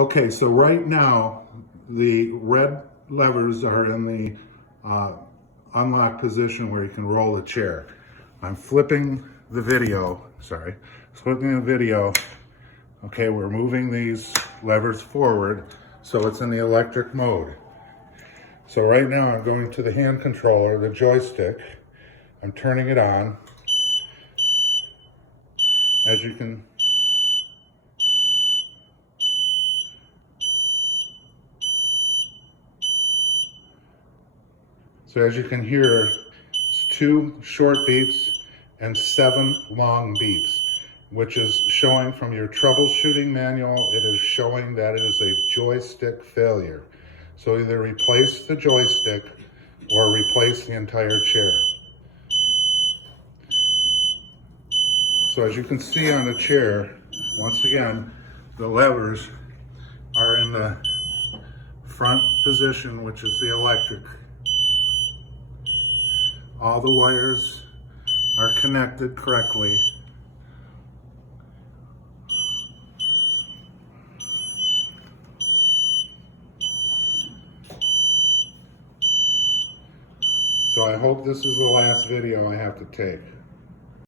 Okay, so right now, the red levers are in the unlock position where you can roll the chair. I'm flipping the video, flipping the video. Okay, we're moving these levers forward, so it's in the electric mode. So right now I'm going to the hand controller, the joystick. I'm turning it on. As you can hear, it's 2 short beeps and 7 long beeps, which is showing from your troubleshooting manual, it is showing that it is a joystick failure. So either replace the joystick or replace the entire chair. So as you can see on the chair, once again, the levers are in the front position, which is the electric. All the wires are connected correctly. So I hope this is the last video I have to take.